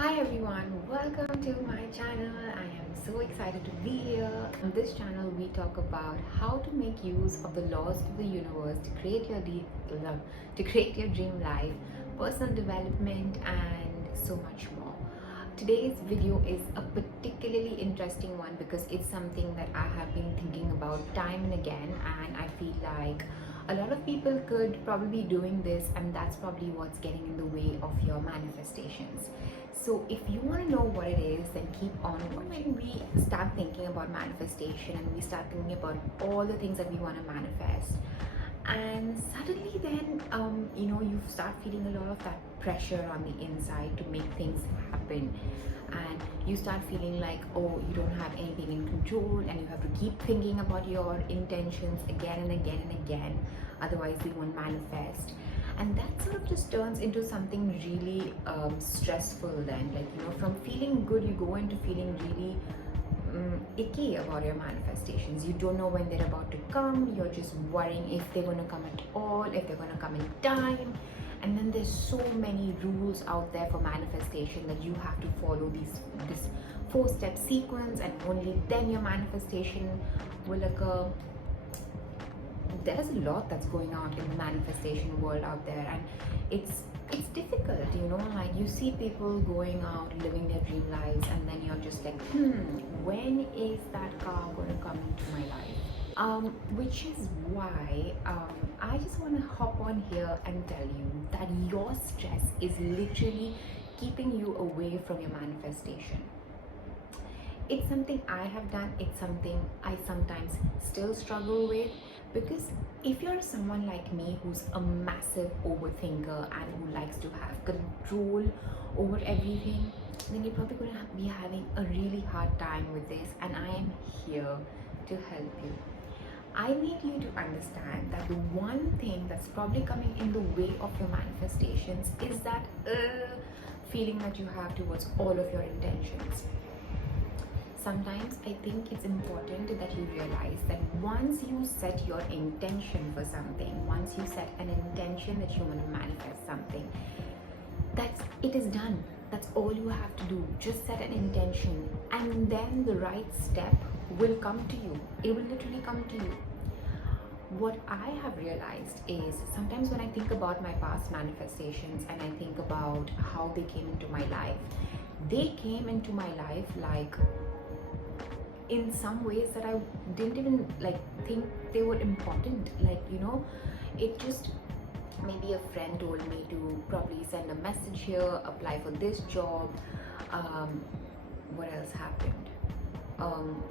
Hi everyone, welcome to my channel. I am so excited to be here. On this channel, we talk about how to make use of the laws of the universe to create your dream life, personal development, and so much more. Today's video is a particularly interesting one because it's something that I have been thinking about time and again, and I feel like a lot of people could probably be doing this, and that's probably what's getting in the way of your manifestations. So if you want to know what it is, then keep on watching. When we start thinking about manifestation and we start thinking about all the things that we want to manifest, and suddenly then you start feeling a lot of that pressure on the inside to make things happen, and you start feeling like, oh, you don't have anything in control and you have to keep thinking about your intentions again and again and again, otherwise they won't manifest. And that sort of just turns into something really stressful. Then, from feeling good you go into feeling really icky about your manifestations. You don't know when they're about to come. You're just worrying if they're going to come at all, if they're going to come in time. And then there's so many rules out there for manifestation that you have to follow this 4-step sequence, and only then your manifestation will occur. There's a lot that's going on in the manifestation world out there, and it's difficult, like you see people going out living their dream lives, and then you're just like, when is that car going to come into my life? Which is why I just want to hop on here and tell you that your stress is literally keeping you away from your manifestation. It's something I have done, it's something I sometimes still struggle with, because if you're someone like me who's a massive overthinker and who likes to have control over everything, then you're probably going to be having a really hard time with this, and I am here to help you. I need you to understand that the one thing that's probably coming in the way of your manifestations is that feeling that you have towards all of your intentions. Sometimes I think it's important that you realize that once you set your intention for something, once you set an intention that you want to manifest something, it is done. That's all you have to do. Just set an intention, and then the right step will come to you. It will literally come to you. What I have realized is sometimes when I think about my past manifestations and I think about how they came into my life, they came into my life like in some ways that I didn't even think they were important. It just, maybe a friend told me to probably send a message here, apply for this job. What else happened?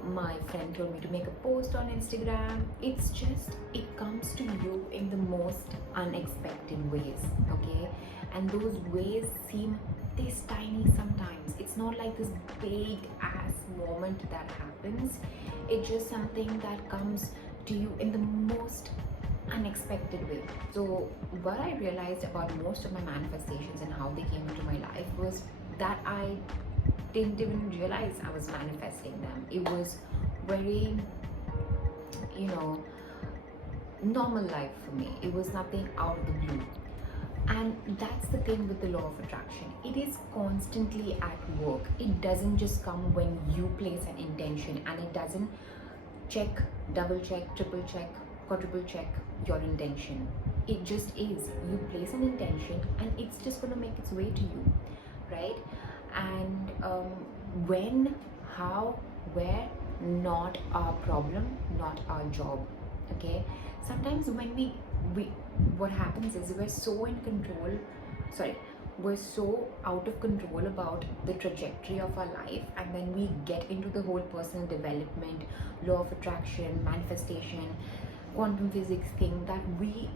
My friend told me to make a post on Instagram. It's just, it comes to you in the most unexpected ways, okay? And those ways seem this tiny sometimes. It's not like this big ass moment that happens. It's just something that comes to you in the most unexpected way. So what I realized about most of my manifestations and how they came into my life was that I didn't even realize I was manifesting them. It was very, normal life for me. It was nothing out of the blue. And that's the thing with the law of attraction. It is constantly at work. It doesn't just come when you place an intention, and it doesn't check, double check, triple check, quadruple check your intention. It just is. You place an intention and it's just going to make its way to you, right? And when, how, where, not our problem, not our job, okay? Sometimes when we what happens is we're so out of control about the trajectory of our life, and then we get into the whole personal development, law of attraction, manifestation, quantum physics thing, that we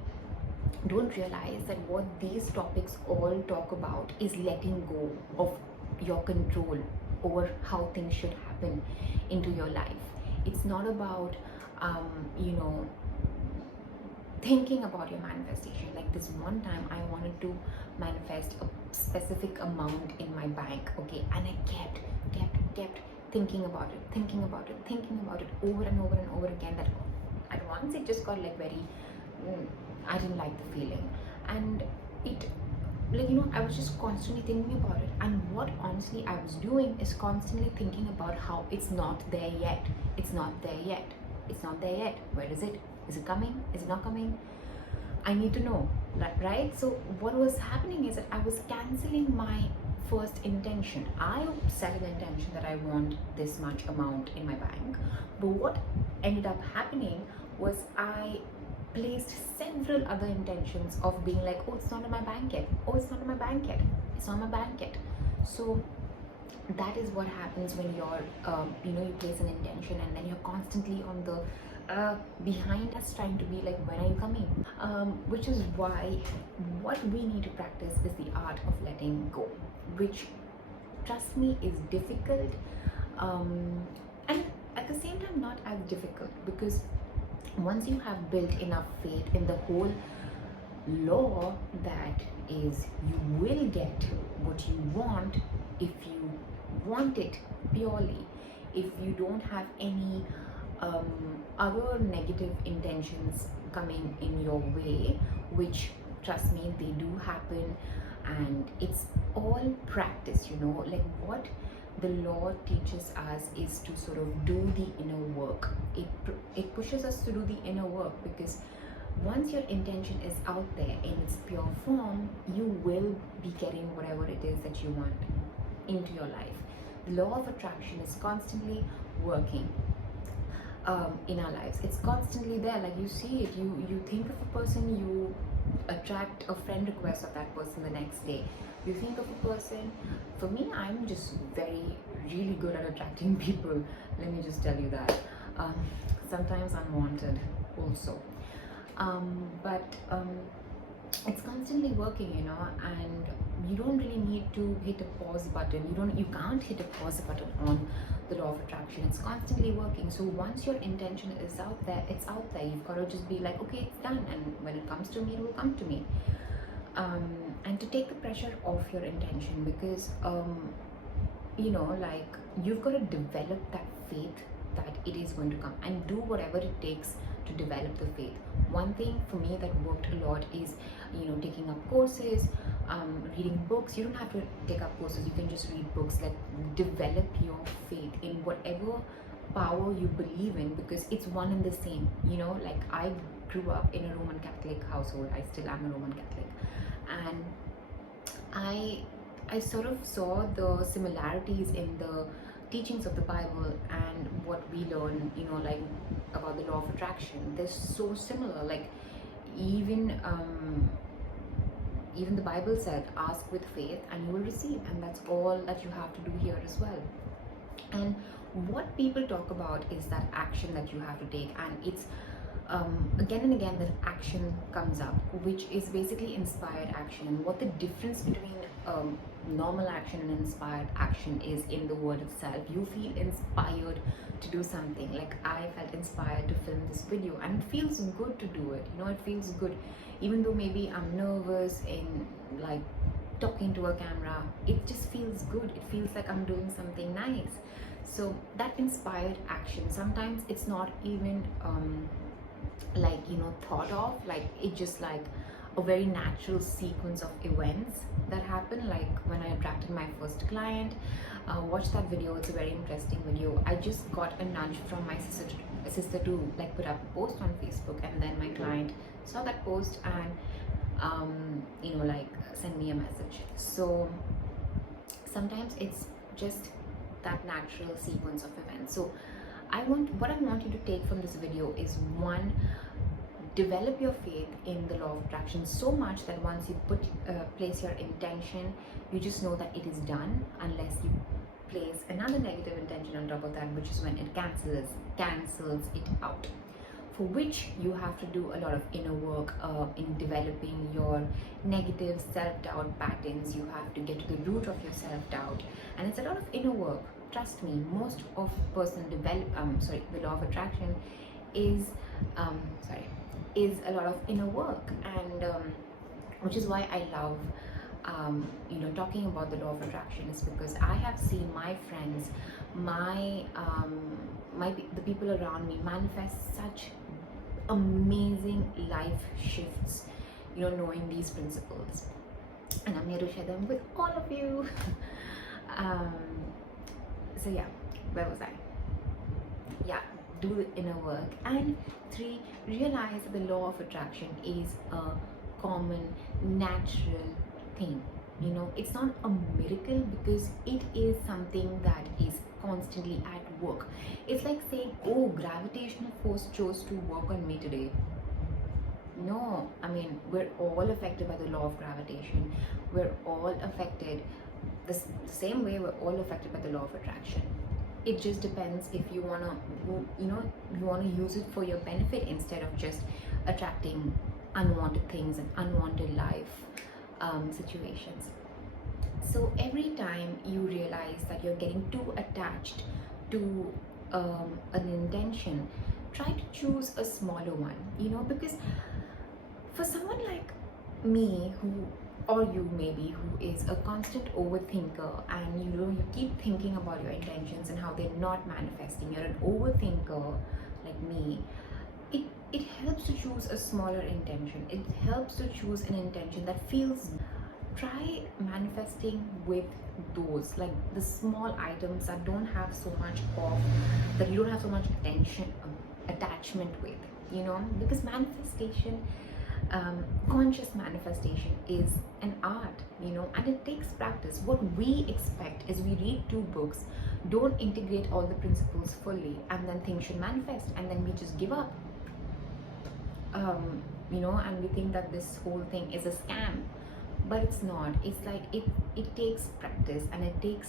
don't realize that what these topics all talk about is letting go of your control over how things should happen into your life. It's not about thinking about your manifestation. Like this one time I wanted to manifest a specific amount in my bank, okay, and I kept thinking about it over and over and over again, that at once it just got very I didn't like the feeling, and it I was just constantly thinking about it. And what what honestly I was doing is constantly thinking about how it's not there yet. It's not there yet. It's not there yet. Where is it? Is it coming? Is it not coming? I need to know, right? So what was happening is that I was canceling my first intention. I set an intention that I want this much amount in my bank, but what ended up happening was I placed several other intentions of being like, oh, it's not in my bank yet. Oh, it's not in my bank yet. It's not in my bank yet. So that is what happens when you're, you place an intention and then you're constantly on the behind us, trying to be like, when are you coming? Which is why what we need to practice is the art of letting go, which, trust me, is difficult, and at the same time not as difficult, because once you have built enough faith in the whole law that is, you will get what you want if you want it purely, if you don't have any other negative intentions coming in your way, which, trust me, they do happen. And it's all practice, like what the law teaches us is to sort of do the inner work. It pushes us to do the inner work, because once your intention is out there in its pure form, you will be getting whatever it is that you want into your life. The law of attraction is constantly working in our lives. It's constantly there. Like, you see it, you think of a person, you attract a friend request of that person the next day. You think of a person. For me, I'm just really good at attracting people, let me just tell you that. Sometimes unwanted also, but it's constantly working, and you don't really need to hit a pause button. You can't hit a pause button on the law of attraction. It's constantly working. So once your intention is out there, it's out there. You've got to just be like, okay, it's done, and when it comes to me, it will come to me. And to take the pressure off your intention, because like, you've got to develop that faith that it is going to come, and do whatever it takes to develop the faith. One thing for me that worked a lot is, taking up courses, reading books. You don't have to take up courses, you can just read books. Like, develop your faith in whatever power you believe in, because it's one and the same. Like, I grew up in a Roman Catholic household. I still am a Roman Catholic, and I sort of saw the similarities in the teachings of the Bible and what we learn, like about the law of attraction. They're so similar. Like, even the Bible said, ask with faith and you will receive, and that's all that you have to do here as well. And what people talk about is that action that you have to take, and it's again and again that action comes up, which is basically inspired action. And what the difference between normal action and inspired action is in the word itself. You feel inspired to do something. Like, I felt inspired to film this video, and it feels good to do it. It feels good, even though maybe I'm nervous in, like, talking to a camera. It just feels good. It feels like I'm doing something nice. So that inspired action, sometimes it's not even like, thought of. Like, it just like a very natural sequence of events that happen. Like, when I attracted my first client, watch that video. It's a very interesting video. I just got a nudge from my sister to like put up a post on Facebook, and then my client saw that post and like send me a message. So sometimes it's just that natural sequence of events. So what I want you to take from this video is, one, develop your faith in the law of attraction so much that once you place your intention, you just know that it is done, unless you place another negative intention on top of that, which is when it cancels it out, for which you have to do a lot of inner work in developing your negative self-doubt patterns. You have to get to the root of your self-doubt, and it's a lot of inner work. Trust me, most of person the law of attraction is a lot of inner work, and which is why I love talking about the law of attraction, is because I have seen my friends, the people around me manifest such amazing life shifts, knowing these principles, and I'm here to share them with all of you. um, so yeah, where was I? Yeah, do the inner work. And 3, realize that the law of attraction is a common natural thing. You know, it's not a miracle because it is something that is constantly at work. It's like saying, oh, gravitational force chose to work on me today. No, I mean, we're all affected by the law of gravitation. We're all affected the same way we're all affected by the law of attraction. It just depends if you want to, you want to use it for your benefit instead of just attracting unwanted things and unwanted life situations. So every time you realize that you're getting too attached to an intention, try to choose a smaller one, because for someone like me, who or you maybe, who is a constant overthinker, and you keep thinking about your intentions and how they're not manifesting, you're an overthinker like me, it helps to choose a smaller intention. It helps to choose an intention that feels. Try manifesting with those, like the small items that don't have so much of, that you don't have so much attention attachment with, because manifestation, conscious manifestation is an art, and it takes practice. What we expect is we read 2 books, don't integrate all the principles fully, and then things should manifest, and then we just give up, and we think that this whole thing is a scam, but it's not. It's like it takes practice, and it takes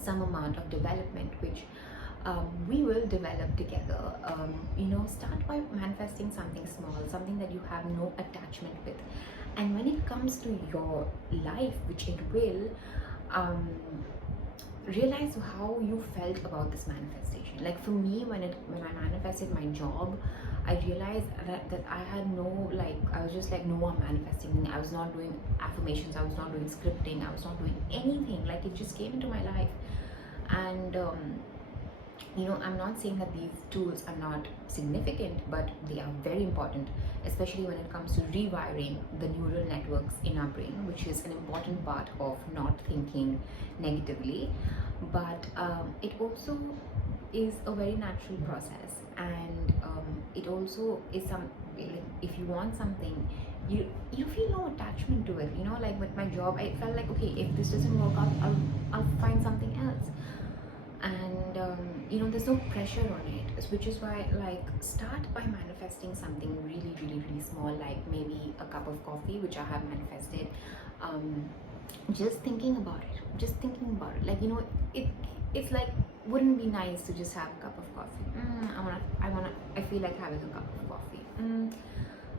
some amount of development, which we will develop together. Start by manifesting something small, something that you have no attachment with, and when it comes to your life, which it will, realize how you felt about this manifestation. Like for me, when I manifested my job, I realized that I had no, like, I was just like, no, I'm manifesting. I was not doing affirmations, I was not doing scripting, I was not doing anything. Like, it just came into my life. And I'm not saying that these tools are not significant, but they are very important, especially when it comes to rewiring the neural networks in our brain, which is an important part of not thinking negatively. But it also is a very natural process, and it also is if you want something, you feel no attachment to it. Like with my job, I felt like, okay, if this doesn't work out, I'll find something else. And there's no pressure on it, which is why, like, start by manifesting something really, really, really small, like maybe a cup of coffee, which I have manifested. Just thinking about it, like, it's like, wouldn't it be nice to just have a cup of coffee? I feel like having a cup of coffee.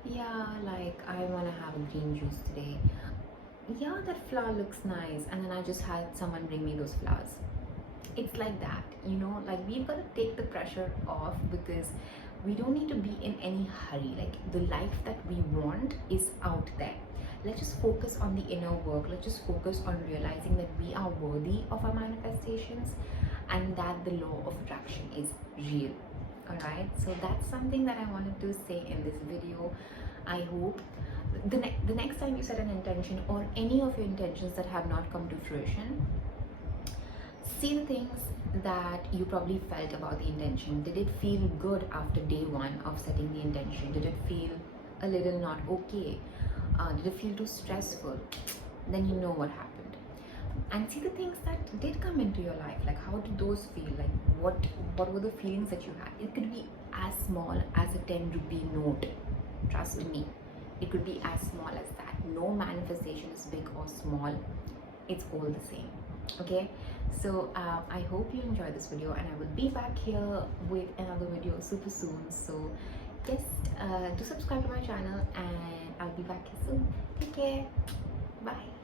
Yeah, like, I want to have a green juice today. Yeah, that flower looks nice, and then I just had someone bring me those flowers. It's like that, like, we've got to take the pressure off, because we don't need to be in any hurry. Like, the life that we want is out there. Let's just focus on the inner work. Let's just focus on realizing that we are worthy of our manifestations, and that the law of attraction is real. All right, so that's something that I wanted to say in this video. I hope the next time you set an intention, or any of your intentions that have not come to fruition, see the things that you probably felt about the intention. Did it feel good after day 1 of setting the intention? Did it feel a little not okay? Did it feel too stressful? Then you know what happened. And see the things that did come into your life, like, how did those feel? Like, what were the feelings that you had? It could be as small as a 10 rupee note. Trust me, it could be as small as that. No manifestation is big or small, it's all the same. Okay, so I hope you enjoyed this video, and I will be back here with another video super soon. So just do subscribe to my channel, and I'll be back here soon. Take care. Bye.